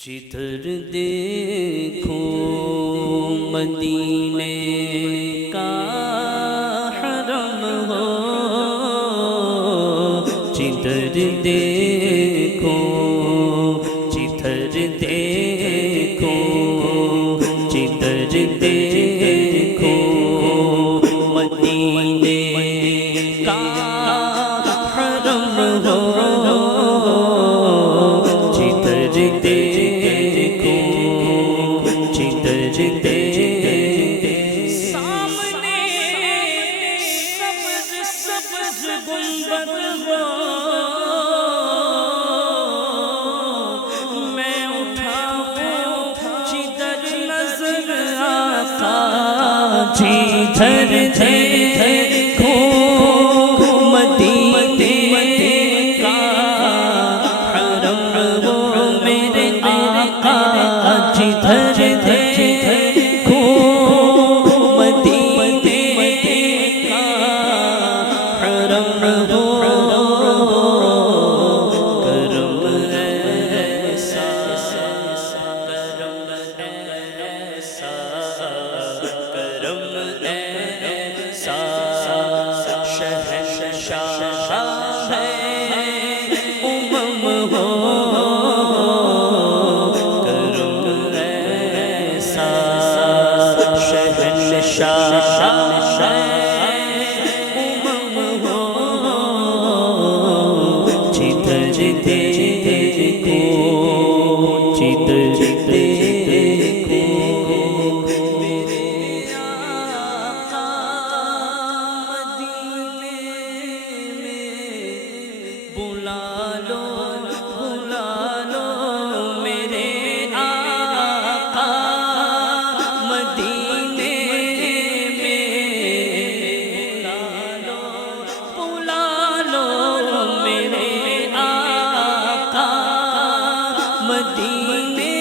جدھر دیکھوں مدینے کا حرم ہو، جدھر دیکھوں جدھر دیکھوں جدھر دیکھوں مدینے کا حرم ہو، جدھر دیکھوں جدھر دیکھوں سامنے سبز سبز گنبد ہو، میں اٹھاؤں جدھر نظر آقا، جدھر دیکھوں مدینے کا حرم ہو میرے آقا، جدھر دیکھوں مدینے کا حرم ہو، کرم ایسا کرم ایسا کرم ایسا شہنشاہ ہے امم ہو، کرم ایسا شہنشاہ ہے امم ہو، جدھر دیکھوں جدھر دیکھوں میرے آقا مدینے میں بلا لو میرے آقا مدینے میں بلا لو میرے آقا مدینے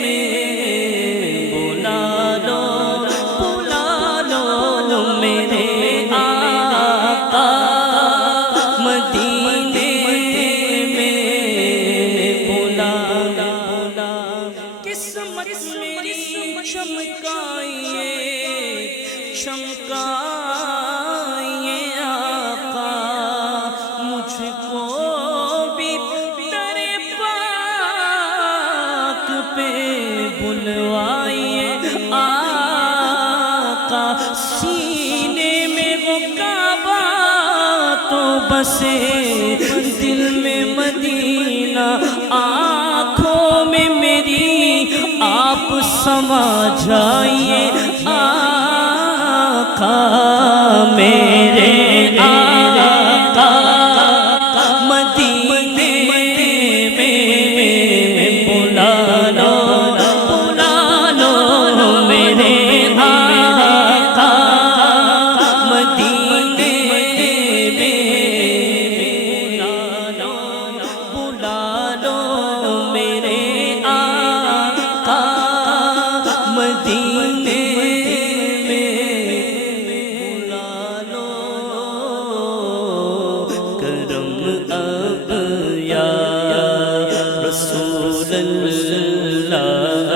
میں بلا لو میرے آقا مدینے میں بلا قسمت میری چمکائیے چمکائیے آقا، مجھ کو بھی تیرے پاک پہ بلوائیے آقا، سینے میں وہ کعبہ تو بسے دل میں مدینہ، آنکھوں میں میری آپ سما جائیے آقا، میرے آقا مدینے میں بلا لو میرے آقا مدینے میں بلا لو میرے آقا مدینے میں بلا لو، کرم اب یا رسول اللہ،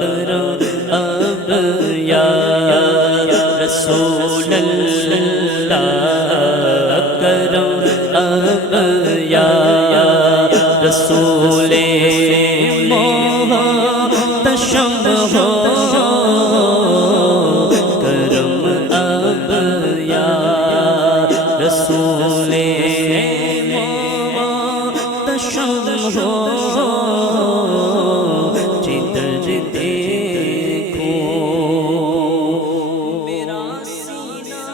کرم اب یا رسول اللہ، کرم اب یا رسول محتشم ہو، کرم اب یا رسول محتشم ہو، جدھر دیکھوں میرا سینہ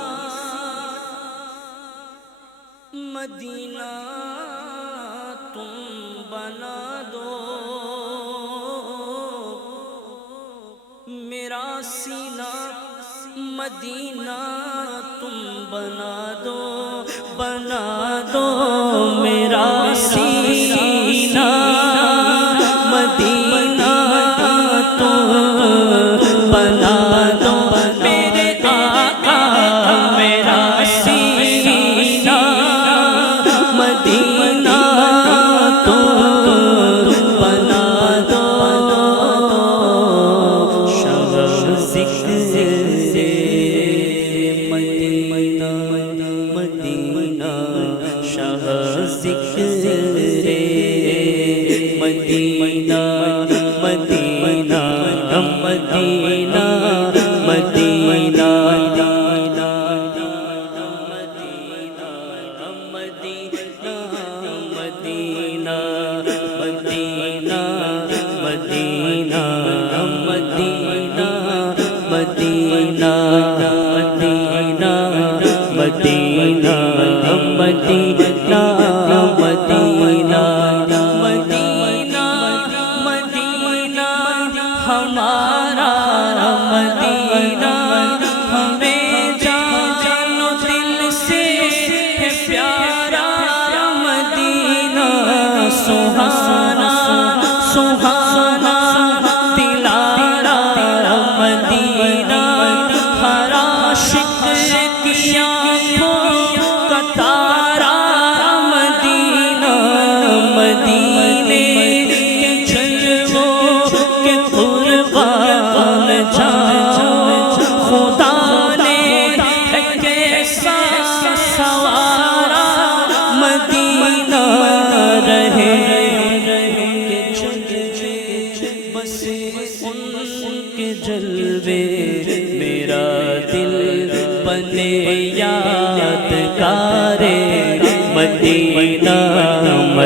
مدینہ تم بنا دو، میرا سینہ مدینہ تم بنا دو میرا سینہ مدینہ تم بنا دو، میرے آقا میرا سینہ مدینہ تم بنا مدینہ مدینہ مدینہ مدینہ مدینہ مدینہ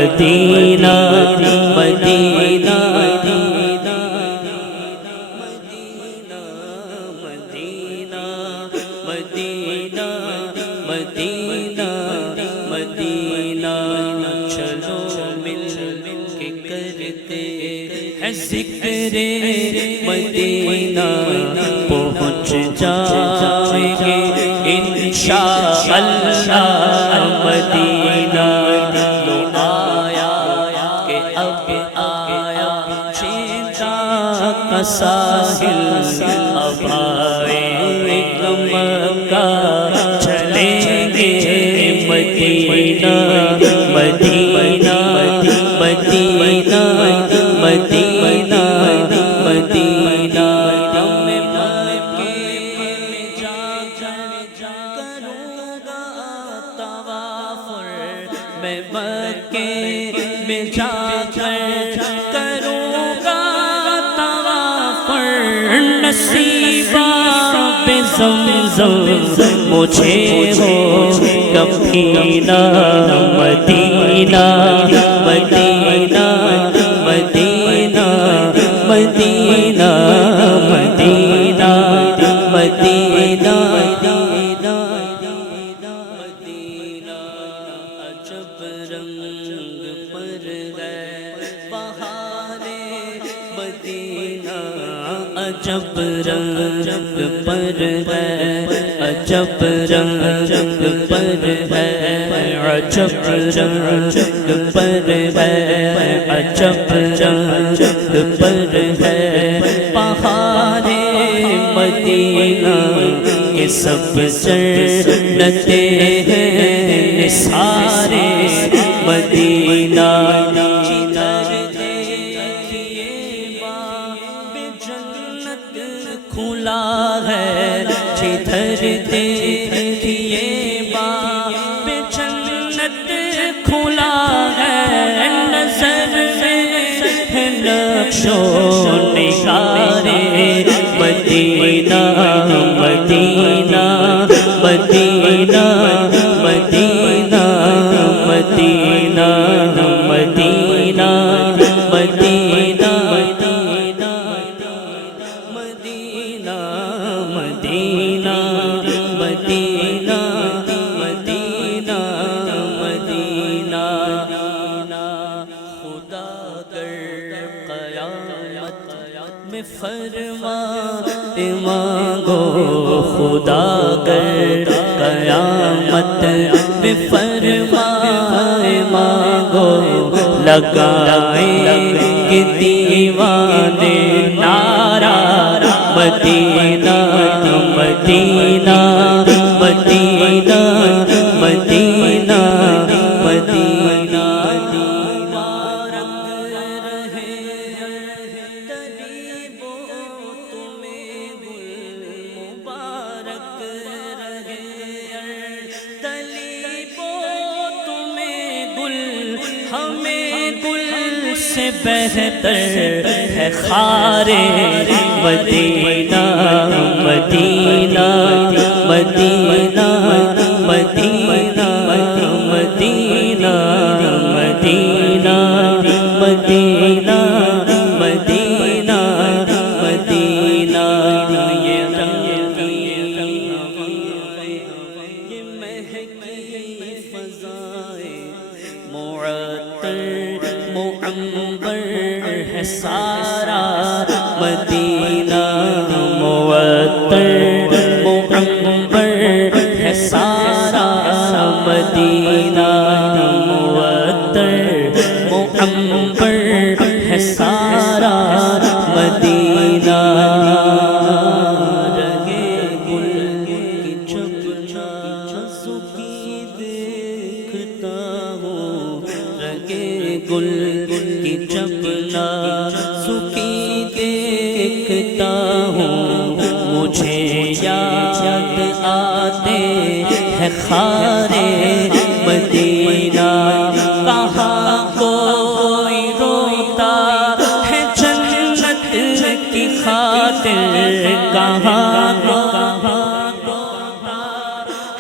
مدینہ مدینہ مدینہ مدینہ مدینہ چلو مل کے کرتے ہیں ذکر مدینہ پہنچ جائیں گے انشاءاللہ مدینہ لو آیا کہ اب آیا چیتا کا ساحل اب آئے مکہ چلیں گے مدینہ مدینہ مدینہ مدینہ مدینہ زمزم مجھے ہو کبھی نہ مدینہ مدینہ مدینہ مدینہ مدینہ مدینہ مدینہ عجب رنگ پر ہے بہارے مدینہ عجب رنگ پر ہے عجب رنگ پر ہے عجب رنگ پر ہے عجب رنگ پر ہے پہاڑ مدینہ کے سب جنتیں ہیں سارے مدینہ جدھر دیکھیے باب جنت کھلا ہے نظر میں نقش و نگارے مدینہ مدینہ مدینہ مدینہ مدینہ مدینہ مدینہ مانگو خدا گر قیامت میں فرمائے مانگو لگائیں گے دیوانے نعرہ مدینہ مدینہ مدینہ مدینہ مدینہ سے بہتر ہے خار مدینہ مدینہ مدینہ مدینہ مدینہ مدینہ مدینہ مدینہ مدینہ یہ مہکی فضائیں معطر معنبر ہے سارا مدینہ معطر معنبر ہے سارا مدینہ معطر معنبر ہے سارا مدینہ رگے گل کی چمنا سکی دیکھتا ہوں رگے گل کی چمنا سکی دیکھتا ہوں مجھے یاد آتے ہے خارے مدینہ کہاں کوئی روتا ہے جنت کی خاطر کہاں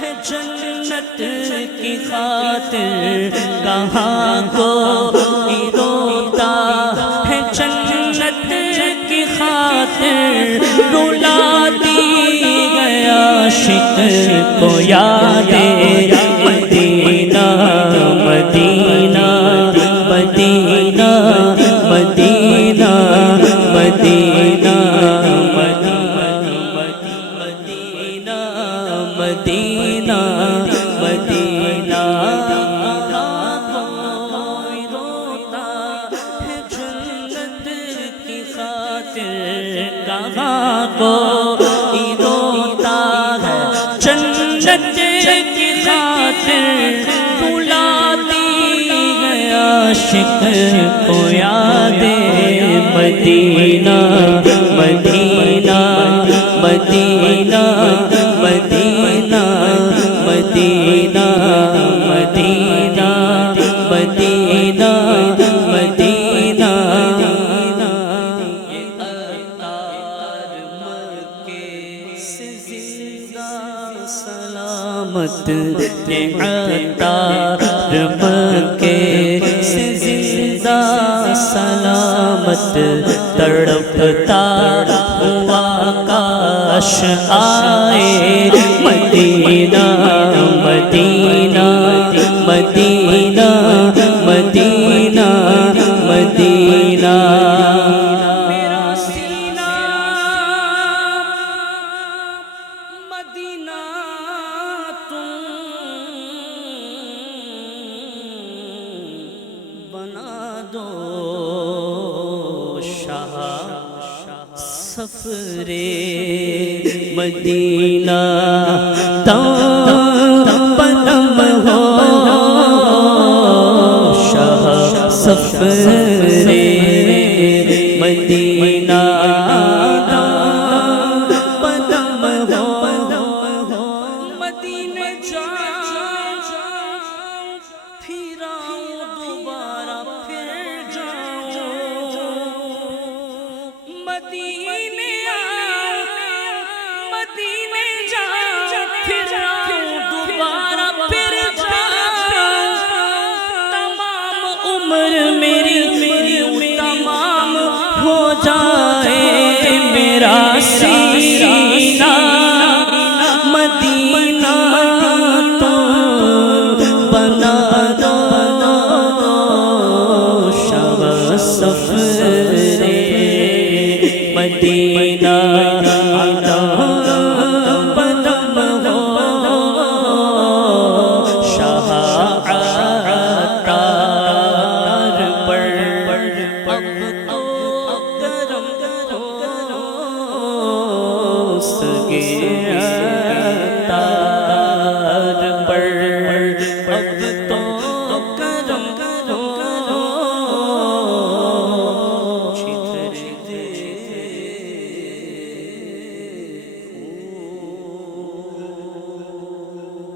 ہے جنت کی خاطر کہاں کوئی روتا ہے جنت کی خاطر رلا دی گیا عاشق کو یاد مدینہ مدینہ مدینہ مدینہ مدینہ مدینہ مدینہ مدینہ کوئی روتا ہے جنت کی خاطر کہاں کوئی روتا ہے جنت کی خاطر رلا دی گیا عاشق کو یاد مدینہ مدینہ مدینہ مدینہ مدینہ مدینہ مدینہ مدینہ یہ اتار مکے سے زندہ سلامت یہ اتار مکے سے زندہ سلامت تڑپتا ہوا کاش آئے مدینہ مدینہ مدینہ مدینہ مدینہ میرا سینہ مدینہ تم بنا دو شاہ سفرے مدینہ دم بدم ہو شاہ سفرے مدینہ بدم ہو مدینے جاؤں پھر آؤں دوبارہ پھر جاؤں مدینے مدینے جاؤں پھر آؤں دوبارہ پھر جاؤں تمام عمر میری تمام ہو جائے میرا سینہ مدینہ تو بنا دو شب سفرے مدینہ